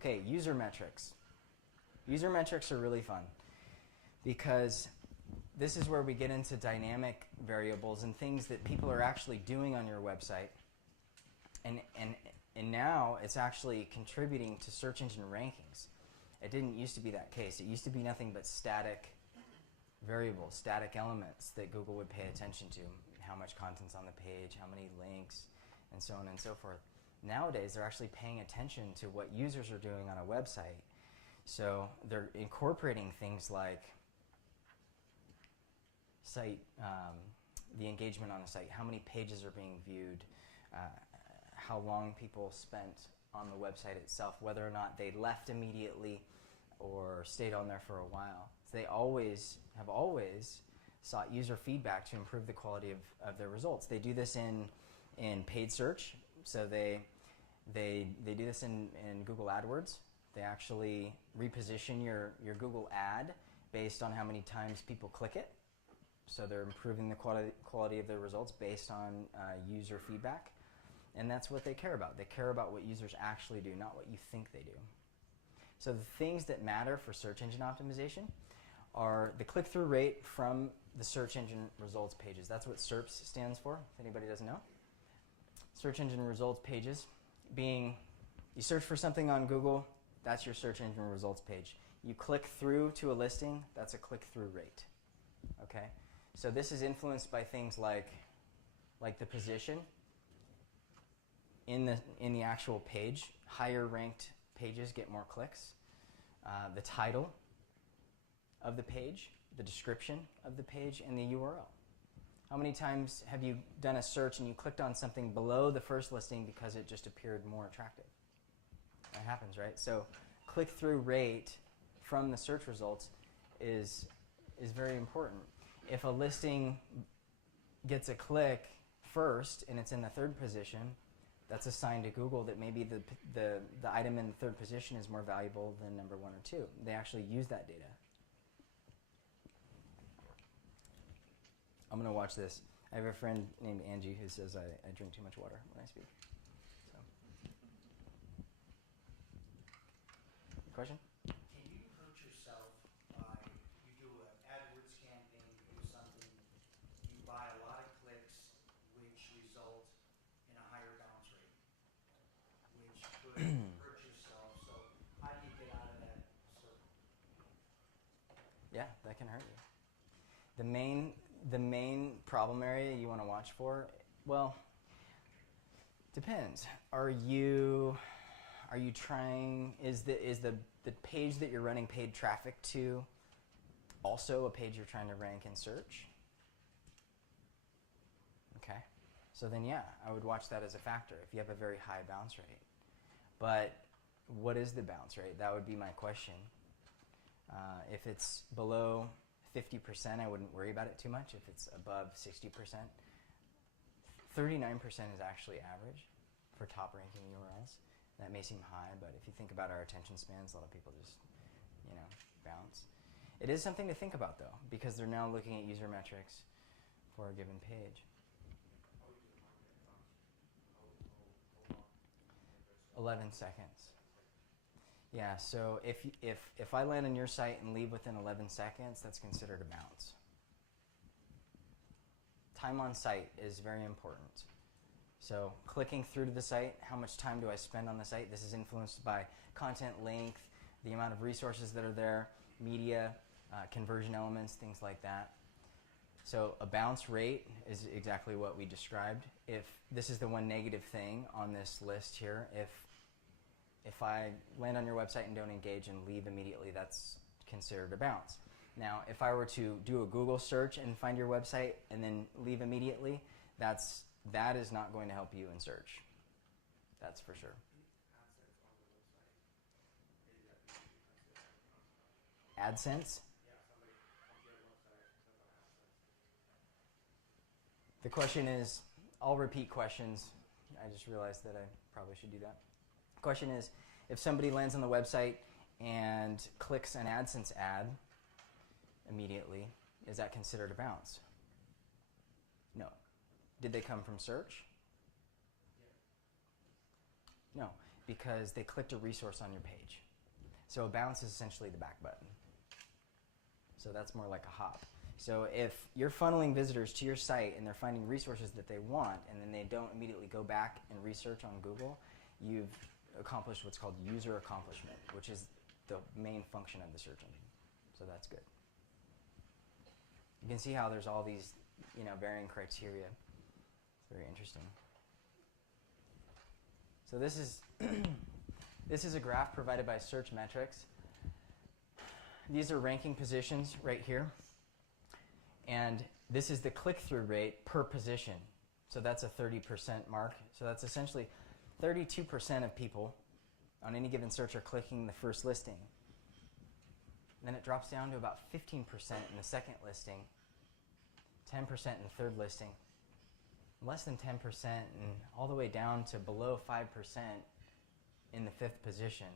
Okay, user metrics. User metrics are really fun because this is where we get into dynamic variables and things that people are actually doing on your website. And now it's actually contributing to search engine rankings. It didn't used to be that case. It used to be nothing but static variables, static elements that Google would pay attention to. How much content's on the page, how many links, and so on and so forth. Nowadays, they're actually paying attention to what users are doing on a website. So they're incorporating things like site, the engagement on the site, how many pages are being viewed, how long people spent on the website itself, whether or not they left immediately or stayed on there for a while. So they have always sought user feedback to improve the quality of their results. They do this in paid search, so they do this in Google AdWords. They actually reposition your Google ad based on how many times people click it. So they're improving the quality of their results based on user feedback. And that's what they care about. They care about what users actually do, not what you think they do. So the things that matter for search engine optimization are the click-through rate from the search engine results pages. That's what SERPs stands for, if anybody doesn't know. Search engine results pages being, you search for something on Google, that's your search engine results page. You click through to a listing, that's a click-through rate. Okay? So this is influenced by things like the position in the actual page. Higher ranked pages get more clicks. The title of the page, the description of the page, and the URL. How many times have you done a search and you clicked on something below the first listing because it just appeared more attractive? That happens, right? So click-through rate from the search results is very important. If a listing gets a click first and it's in the third position, that's a sign to Google that maybe the item in the third position is more valuable than number 1 or 2. They actually use that data. I'm going to watch this. I have a friend named Angie who says I drink too much water when I speak. So. Question? Can you hurt yourself by, you do an AdWords campaign, you do something, you buy a lot of clicks, which result in a higher bounce rate, which could hurt yourself. So how do you get out of that circle? Yeah, that can hurt you. The main problem area you want to watch for, well, depends. Are you trying, is the page that you're running paid traffic to also a page you're trying to rank in search? Okay. So then yeah, I would watch that as a factor if you have a very high bounce rate. But what is the bounce rate? That would be my question. If it's below 50%, I wouldn't worry about it too much. If it's above 60%, 39% is actually average for top ranking URLs. That may seem high, but if you think about our attention spans, a lot of people just, bounce. It is something to think about though, because they're now looking at user metrics for a given page. 11 seconds. Yeah, so if I land on your site and leave within 11 seconds, that's considered a bounce. Time on site is very important. So clicking through to the site, how much time do I spend on the site? This is influenced by content length, the amount of resources that are there, media, conversion elements, things like that. So a bounce rate is exactly what we described. If this is the one negative thing on this list here, if I land on your website and don't engage and leave immediately, that's considered a bounce. Now, if I were to do a Google search and find your website and then leave immediately, that is not going to help you in search. That's for sure. AdSense? The question is, I'll repeat questions. I just realized that I probably should do that. The question is, if somebody lands on the website and clicks an AdSense ad immediately, is that considered a bounce? No. Did they come from search? No, because they clicked a resource on your page. So a bounce is essentially the back button. So that's more like a hop. So if you're funneling visitors to your site and they're finding resources that they want, and then they don't immediately go back and research on Google, you've accomplished what's called user accomplishment, which is the main function of the search engine. So that's good. You can see how there's all these, varying criteria. It's very interesting. So this is this is a graph provided by Search Metrics. These are ranking positions right here. And this is the click-through rate per position. So that's a 30% mark. So that's essentially 32% of people on any given search are clicking the first listing. Then it drops down to about 15% in the second listing, 10% in the third listing, less than 10%, and all the way down to below 5% in the fifth position.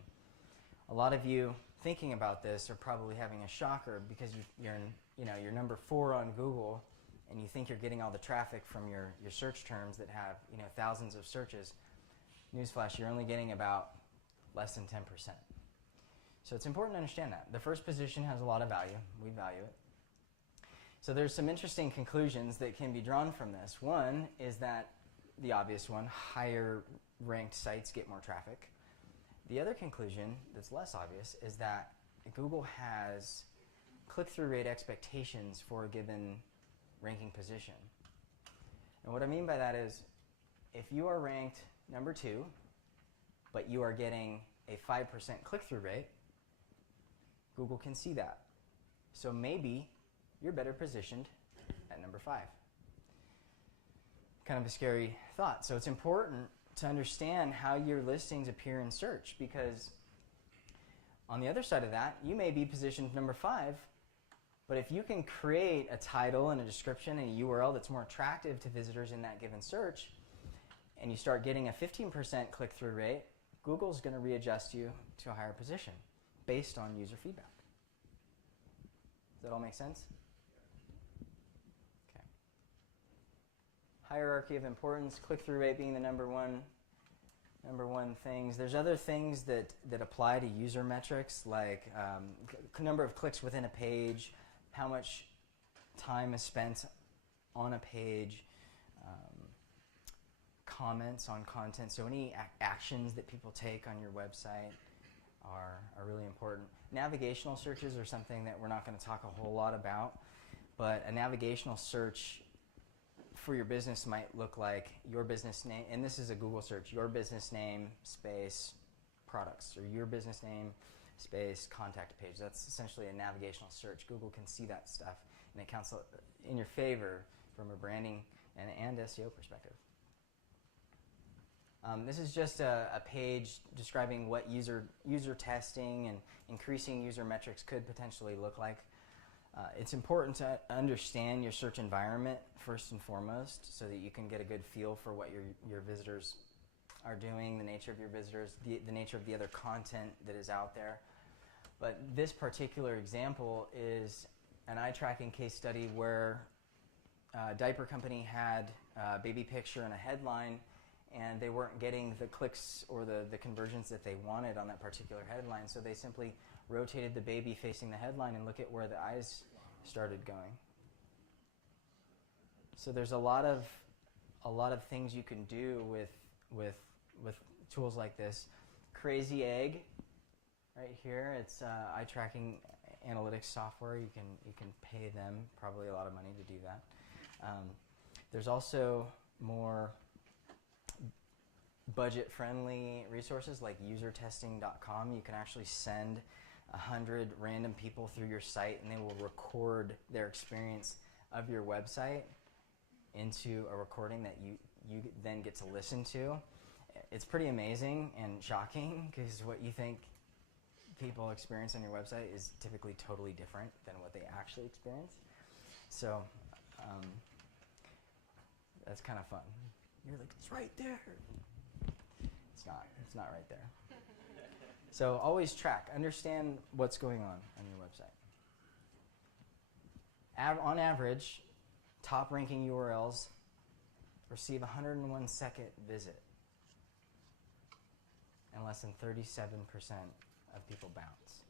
A lot of you thinking about this are probably having a shocker because you're number 4 on Google, and you think you're getting all the traffic from your search terms that have thousands of searches. Newsflash, you're only getting about less than 10%. So it's important to understand that. The first position has a lot of value. We value it. So there's some interesting conclusions that can be drawn from this. One is that, the obvious one, higher ranked sites get more traffic. The other conclusion that's less obvious is that Google has click-through rate expectations for a given ranking position. And what I mean by that is, if you are ranked number 2, but you are getting a 5% click-through rate, Google can see that. So maybe you're better positioned at number 5. Kind of a scary thought. So it's important to understand how your listings appear in search, because on the other side of that, you may be positioned number 5, but if you can create a title and a description and a URL that's more attractive to visitors in that given search, and you start getting a 15% click-through rate, Google's going to readjust you to a higher position based on user feedback. Does that all make sense? Okay. Hierarchy of importance, click-through rate being the number one things. There's other things that apply to user metrics, like number of clicks within a page, how much time is spent on a page, comments on content. So any actions that people take on your website are really important. Navigational searches are something that we're not going to talk a whole lot about, but a navigational search for your business might look like your business name, and this is a Google search, your business name space products, or your business name space contact page. That's essentially a navigational search. Google can see that stuff, and it counts in your favor from a branding and SEO perspective. This is just a page describing what user testing and increasing user metrics could potentially look like. It's important to understand your search environment first and foremost, so that you can get a good feel for what your visitors are doing, the nature of your visitors, the nature of the other content that is out there. But this particular example is an eye tracking case study where a diaper company had a baby picture and a headline, and they weren't getting the clicks or the conversions that they wanted on that particular headline, so they simply rotated the baby facing the headline and look at where the eyes started going. So there's a lot of things you can do with tools like this. Crazy Egg, right here. It's eye tracking analytics software. You can pay them probably a lot of money to do that. There's also more budget-friendly resources like usertesting.com. You can actually send 100 random people through your site, and they will record their experience of your website into a recording that you then get to listen to. It's pretty amazing and shocking, because what you think people experience on your website is typically totally different than what they actually experience. So that's kind of fun. You're like, it's right there. It's not right there. So always track, understand what's going on your website. On average, top ranking URLs receive 101 second visit. and less than 37% of people bounce.